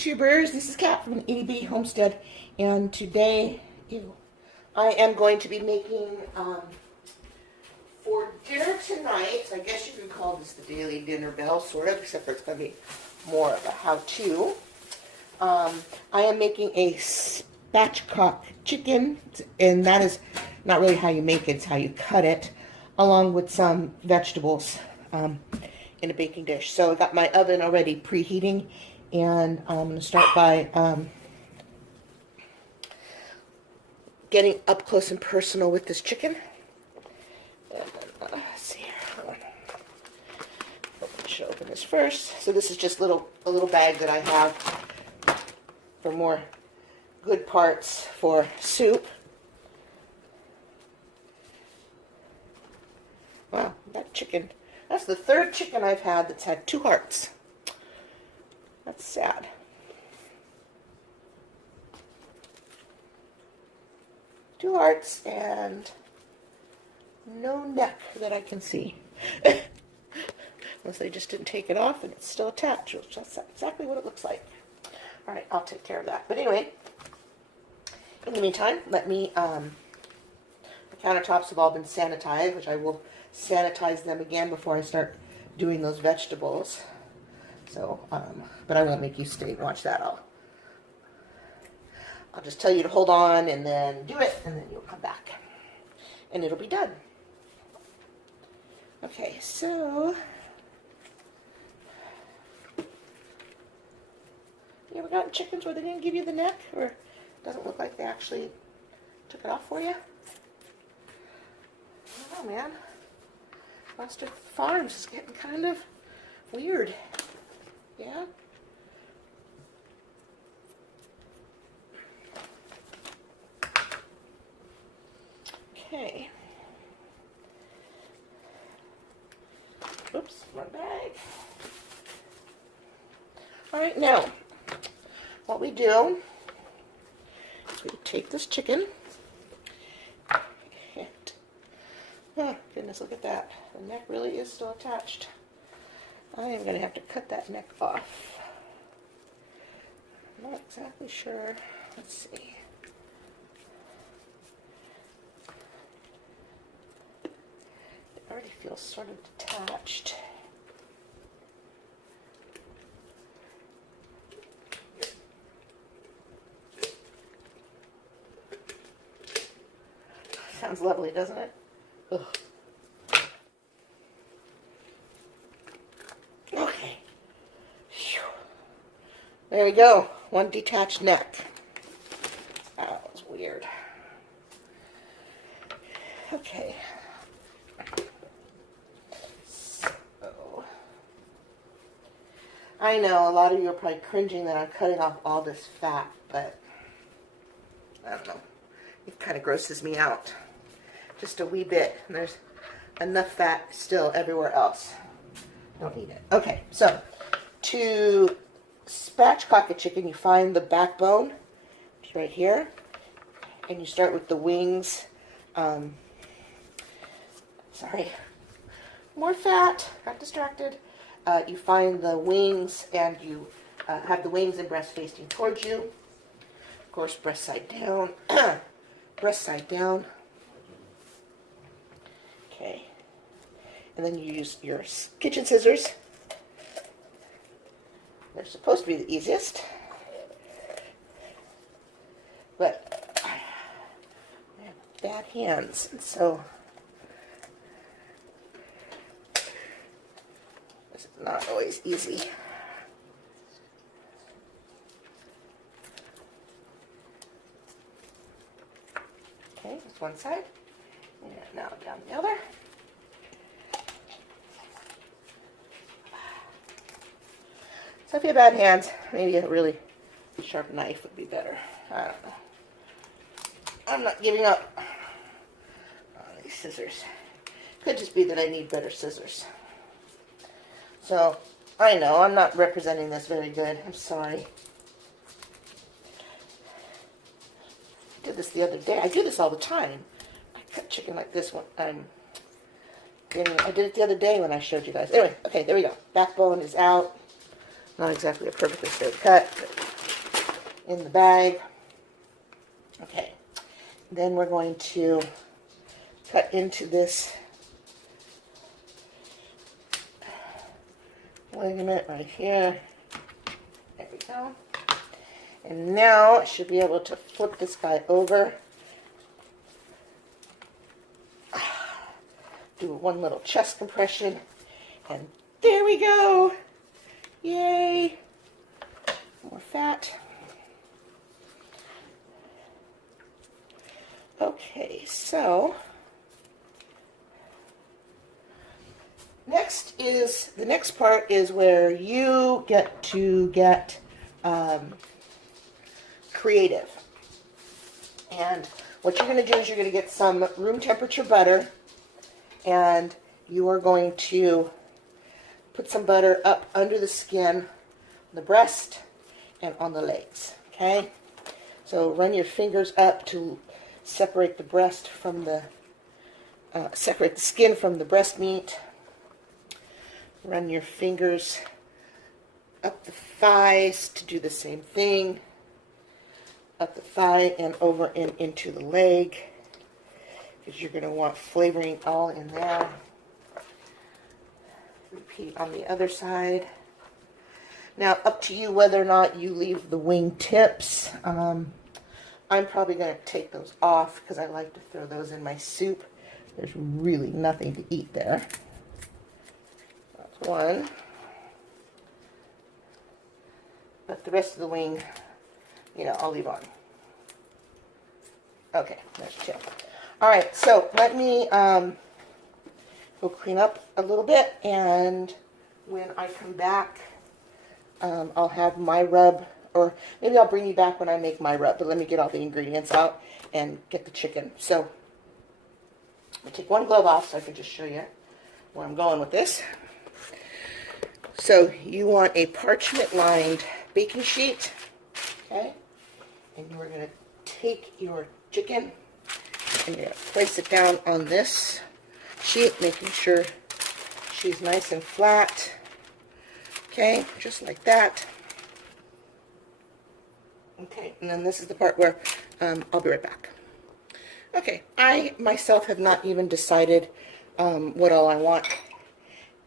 YouTubers, this is Kat from EDB Homestead, and today I am going to be making for dinner tonight. I guess you could call this the daily dinner bell, sort of, except for it's going to be more of a how-to. I am making a spatchcock chicken, and that is not really how you make it, it's how you cut it, along with some vegetables in a baking dish. So I got my oven already preheating, and I'm going to start by getting up close and personal with this chicken. And then, let's see here. I should open this first. So this is just a little bag that I have for more good parts for soup. Wow, that chicken. That's the third chicken I've had that's had 2 hearts. That's sad. Two hearts and no neck that I can see. Unless they just didn't take it off and it's still attached, which that's exactly what it looks like. Alright, I'll take care of that. But anyway, in the meantime, let me, the countertops have all been sanitized, which I will sanitize them again before I start doing those vegetables. So, but I won't make you stay and watch that. I'll just tell you to hold on and then do it, and then you'll come back. And it'll be done. Okay, so you ever gotten chickens where they didn't give you the neck, or it doesn't look like they actually took it off for you? I don't know, man. Foster Farms is getting kind of weird. Yeah? Okay. Oops, wrong bag. Alright, now, what we do is we take this chicken, and, oh goodness, look at that. The neck really is still attached. I am going to have to cut that neck off. I'm not exactly sure. Let's see. It already feels sort of detached. Sounds lovely, doesn't it? Ugh. Okay. Whew. There we go. One detached neck. That was weird. Okay. So, I know a lot of you are probably cringing that I'm cutting off all this fat, but I don't know. It kind of grosses me out. Just a wee bit. And there's enough fat still everywhere else. Don't need it. Okay, so to spatchcock a chicken, you find the backbone, which is right here, and you start with the wings. Sorry, more fat. Got distracted. You find the wings, and you have the wings and breast facing towards you. Of course, breast side down. Breast side down. Okay. And then you use your kitchen scissors. They're supposed to be the easiest. But I have bad hands, and so this is not always easy. Okay, that's one side. And now down the other. So if you have bad hands, maybe a really sharp knife would be better. I don't know. I'm not giving up on these scissors. Could just be that I need better scissors. So, I know, I'm not representing this very good. I'm sorry. I did this the other day. I do this all the time. I cut chicken like this when I'm I did it the other day when I showed you guys. Anyway, okay, there we go. Backbone is out. Not exactly a perfectly straight cut, but in the bag. Okay, then we're going to cut into this ligament right here. There we go. And now I should be able to flip this guy over. Do one little chest compression. And there we go. Yay. More fat. Okay, so the next part is where you get to get creative. And what you're going to do is you're going to get some room temperature butter, and you are going to put some butter up under the skin, the breast, and on the legs. Okay? So run your fingers up to separate the breast from the separate the skin from the breast meat. Run your fingers up the thighs to do the same thing. Up the thigh and over and into the leg, because you're going to want flavoring all in there. Repeat on the other side. Now, up to you whether or not you leave the wing tips. I'm probably going to take those off because I like to throw those in my soup. There's really nothing to eat there. That's one. But the rest of the wing, you know, I'll leave on. Okay, there's two. All right, so let me go clean up a little bit, and when I come back, I'll have my rub, or maybe I'll bring you back when I make my rub, but let me get all the ingredients out and get the chicken. So I'll take one glove off so I can just show you where I'm going with this. So you want a parchment-lined baking sheet, okay? And you are going to take your chicken and you're going to place it down on this sheet, making sure she's nice and flat. Okay, just like that. Okay, and then this is the part where I'll be right back. Okay, I myself have not even decided what all I want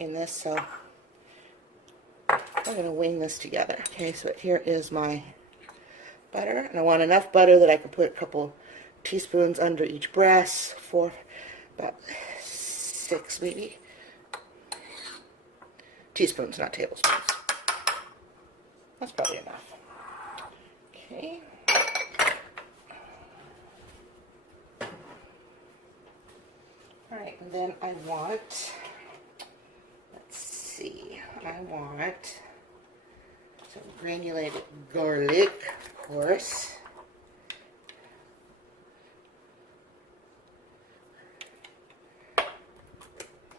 in this, so I'm going to wing this together. Okay, so here is my butter, and I want enough butter that I can put a couple teaspoons under each breast, for about 6 maybe teaspoons, not tablespoons. That's probably enough. Okay. All right, and then I want, let's see, I want some granulated garlic, of course.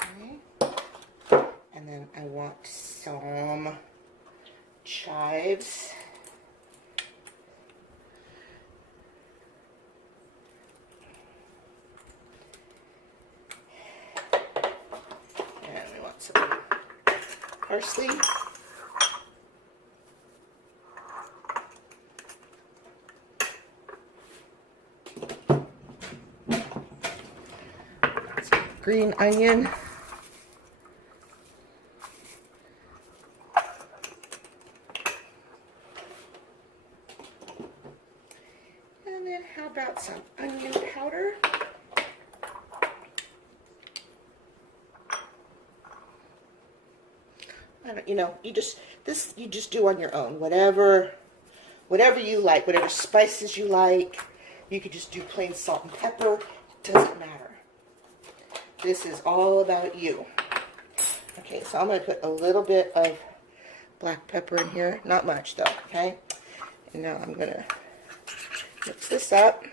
Okay. And then I want some chives. And we want some parsley. Some green onion. And then how about some onion powder? I don't, you know, you just do on your own, whatever you like, whatever spices you like. You could just do plain salt and pepper. Doesn't matter. This is all about you. Okay, so I'm going to put a little bit of black pepper in here, not much though. Okay, and now I'm going to mix this up.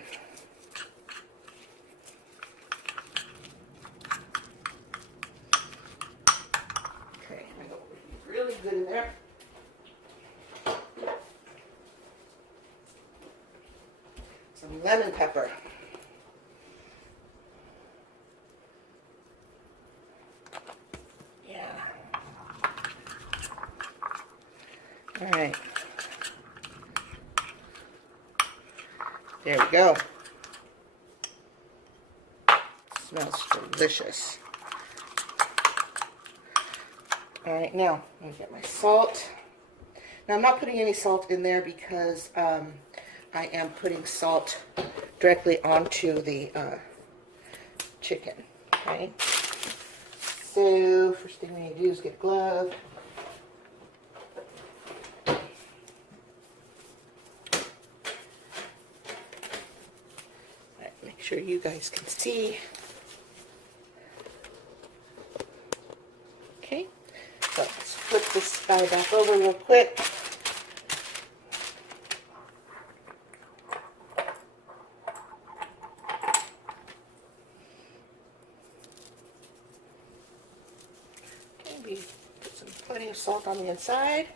Okay, I'm going to go really good in there. Some lemon pepper. Yeah. All right. There we go. Smells delicious. All right, now I'm gonna get my salt. Now I'm not putting any salt in there because I am putting salt directly onto the chicken. Okay. So first thing we need to do is get a glove. Make sure you guys can see. Okay, so let's flip this guy back over real quick. Okay, we put some plenty of salt on the inside.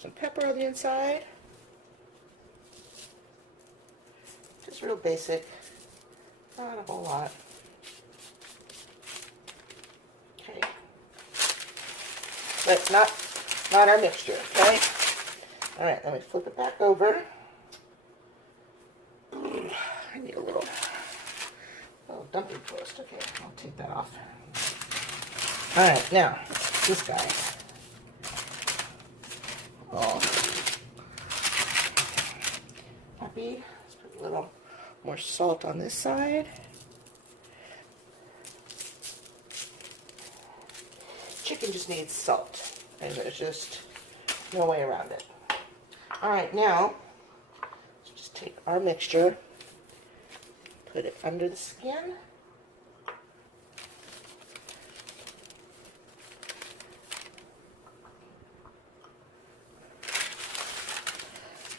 Some pepper on the inside. Just real basic. Not a whole lot. Okay. But not our mixture, okay? Alright, let me flip it back over. Ooh, I need a little dumping post. Okay, I'll take that off. Alright, now, this guy. Oh, happy. Let's put a little more salt on this side. Chicken just needs salt, and there's just no way around it. All right, now let's just take our mixture, put it under the skin.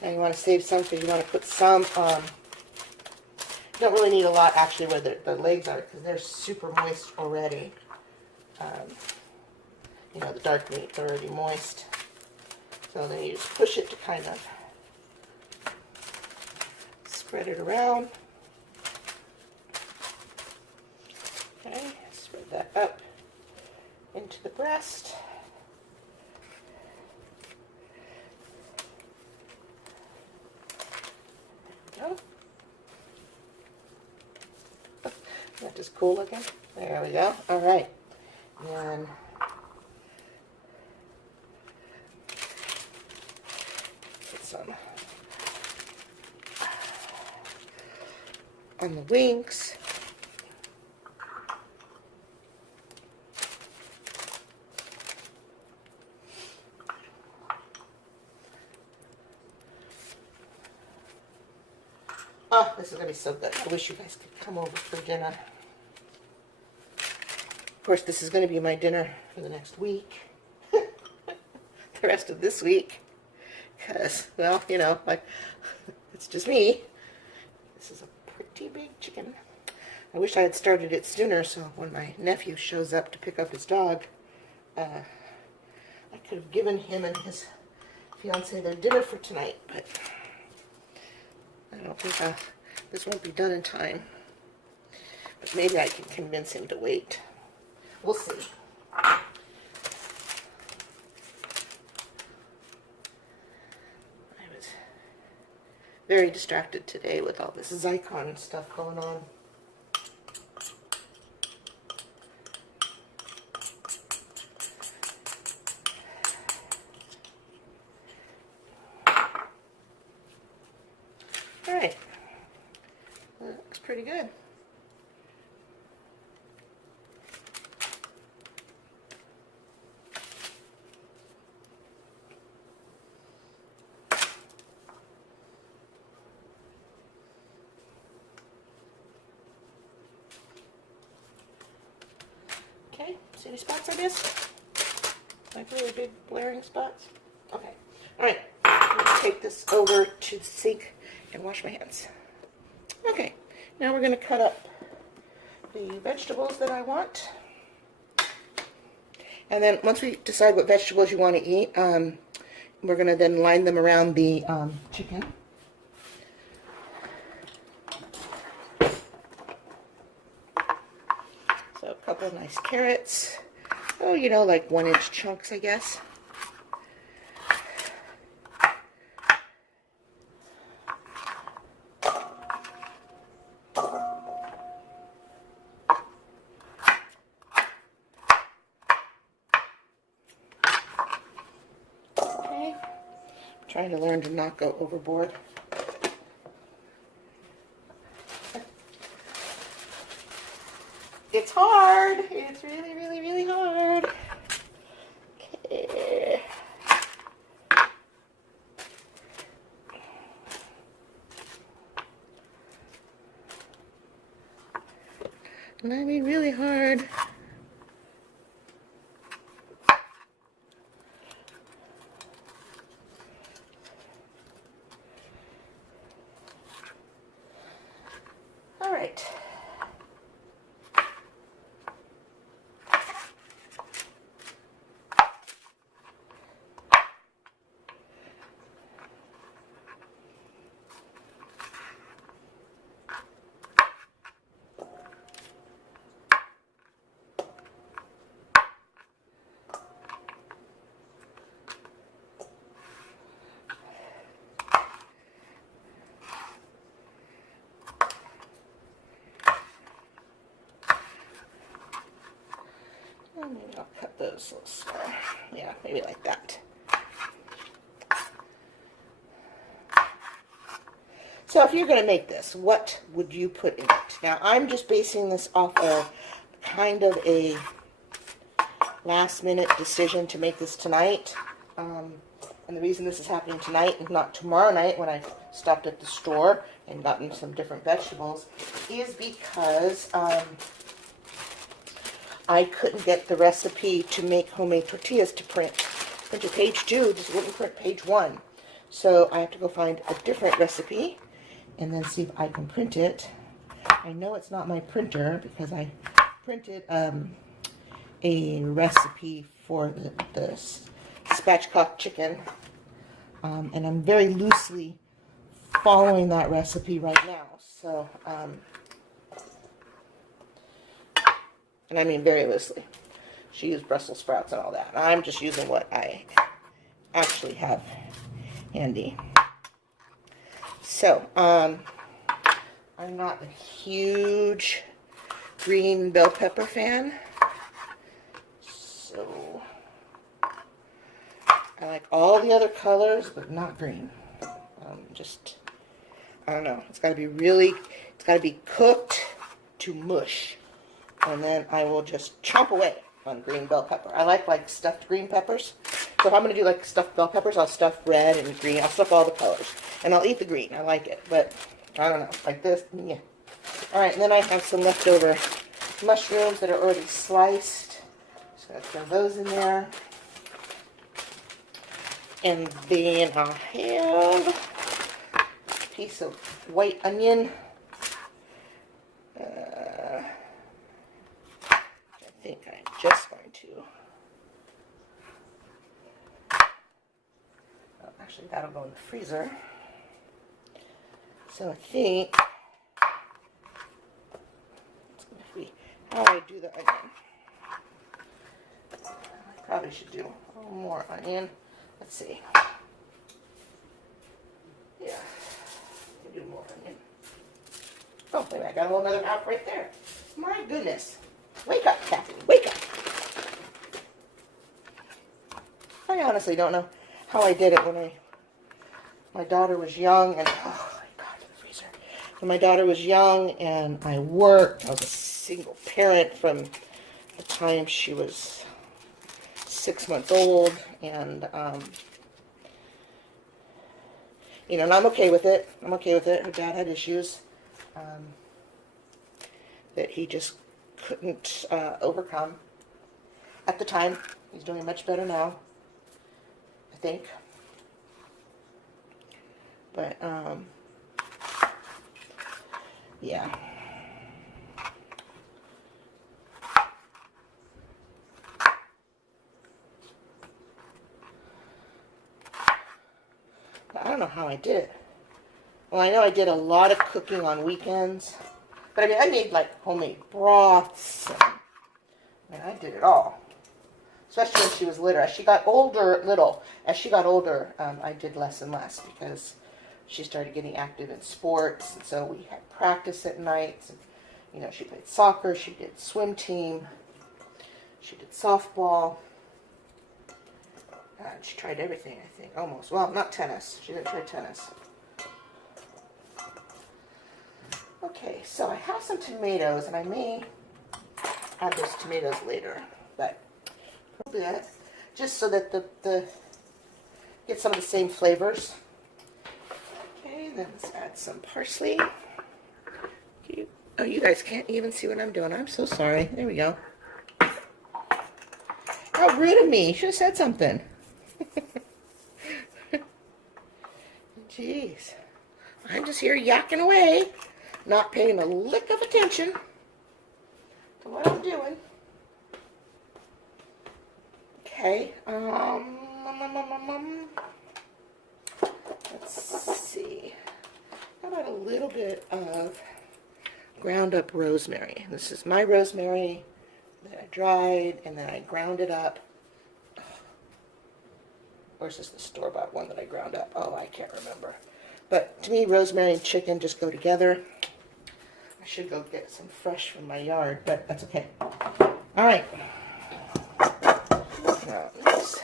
Now you want to save some because you want to put some, you don't really need a lot actually where the legs are because they're super moist already. You know, the dark meat's already moist. So then you just push it to kind of spread it around. Okay, spread that up into the breast. That is cool looking. There we go. All right. And put some on the wings. Oh, this is going to be so good. I wish you guys could come over for dinner. Of course, this is going to be my dinner for the next week. The rest of this week. Because, well, you know, like, it's just me. This is a pretty big chicken. I wish I had started it sooner so when my nephew shows up to pick up his dog, I could have given him and his fiance their dinner for tonight, but I don't think this won't be done in time. But maybe I can convince him to wait. We'll see. I was very distracted today with all this Zycon stuff going on. All right. That looks pretty good. Okay, see any spots I missed? Like really big blaring spots? Okay. All right, I'm going to take this over to the sink and wash my hands. Okay, now we're going to cut up the vegetables that I want. And then once we decide what vegetables you want to eat, we're going to then line them around the chicken. So a couple couple of nice carrots. Oh, you know, like 1-inch chunks, I guess. Okay. I'm trying to learn to not go overboard. It's hard. It's really, really, really hard. Okay. And I mean really hard. All right. Maybe I'll cut those a little smaller. Yeah, maybe like that. So if you're going to make this, what would you put in it? Now, I'm just basing this off of kind of a last-minute decision to make this tonight. And the reason this is happening tonight and not tomorrow night when I stopped at the store and gotten some different vegetables is because I couldn't get the recipe to make homemade tortillas to print. Printed page 2 just wouldn't print page 1. So I have to go find a different recipe and then see if I can print it. I know it's not my printer because I printed a recipe for the spatchcock chicken. And I'm very loosely following that recipe right now. So, and I mean very loosely. She used Brussels sprouts and all that. I'm just using what I actually have handy. So, I'm not a huge green bell pepper fan. So, I like all the other colors, but not green. I don't know. It's got to be cooked to mush. And then I will just chomp away on green bell pepper. I like stuffed green peppers. So if I'm going to do like stuffed bell peppers, I'll stuff red and green. I'll stuff all the colors. And I'll eat the green. I like it. But I don't know. Like this, yeah. Alright, and then I have some leftover mushrooms that are already sliced. So I'll throw those in there. And then I'll have a piece of white onion. I think I'm just going to, well, actually that'll go in the freezer. So I think it's going to be how I do the onion. I probably should do a little more onion. Let's see. Yeah, do more onion. Oh, wait, I got a whole other half right there. My goodness. Wake up, Kathy. Wake up. I honestly don't know how I did it when my daughter was young and, oh my God, the freezer. When my daughter was young and I worked, I was a single parent from the time she was 6 months old, and, you know, and I'm okay with it. I'm okay with it. Her dad had issues that he just couldn't overcome at the time. He's doing much better now, I think. But, yeah. I don't know how I did it. Well, I know I did a lot of cooking on weekends. But I mean, I made like homemade broths. And And I did it all. Especially when she was little. As she got older, I did less and less because she started getting active in sports. And so we had practice at nights. And, you know, she played soccer. She did swim team. She did softball. She tried everything, I think, almost. Well, not tennis. She didn't try tennis. Okay, so I have some tomatoes, and I may add those tomatoes later, but just so that the get some of the same flavors. Okay, then let's add some parsley. Oh, you guys can't even see what I'm doing. I'm so sorry. There we go. How rude of me. You should have said something. Jeez. I'm just here yakking away, not paying a lick of attention to what I'm doing. Okay. Let's see. How about a little bit of ground up rosemary? This is my rosemary that I dried and then I ground it up. Or is this the store-bought one that I ground up? Oh, I can't remember. But to me, rosemary and chicken just go together. I should go get some fresh from my yard, but that's okay. All right. Now, let's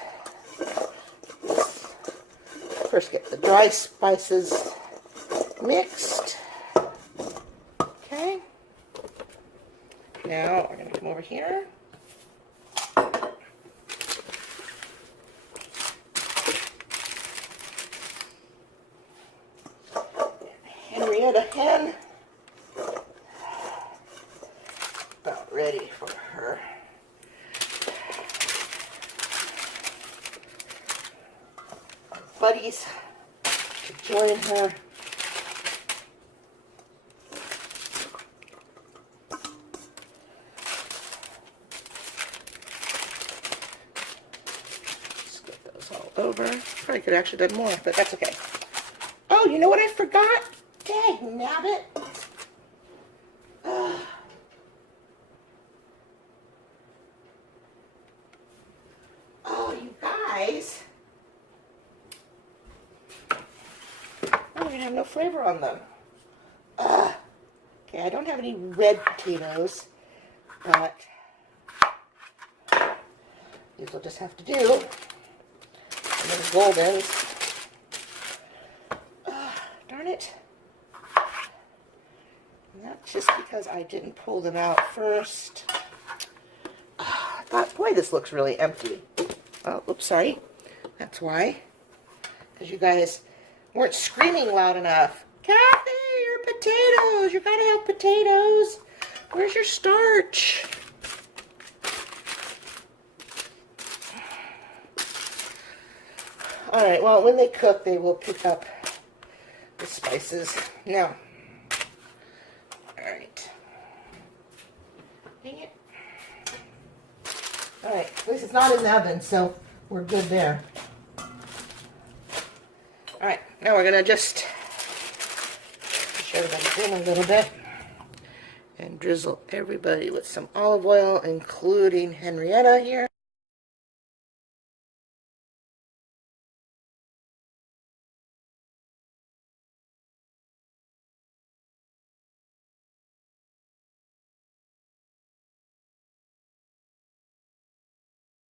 first get the dry spices mixed. Okay. Now, we're going to come over here. Henrietta hen, about ready for her buddies to join her. Just get those all over. Probably could have actually done more, but that's okay. Oh, you know what I forgot? Dang, nabbit. Oh, you guys. Oh, we're going to have no flavor on them. Okay, I don't have any red potatoes, but these will just have to do. And then goldens. Darn it. That's just because I didn't pull them out first. I thought, boy, this looks really empty. Oh, oops, sorry. That's why. Because you guys weren't screaming loud enough. Kathy, your potatoes. You gotta have potatoes. Where's your starch? All right, well, when they cook, they will pick up the spices. Now, alright. Dang it. Alright, at least it's not in the oven, so we're good there. Alright, now we're going to just push everybody in a little bit and drizzle everybody with some olive oil, including Henrietta here.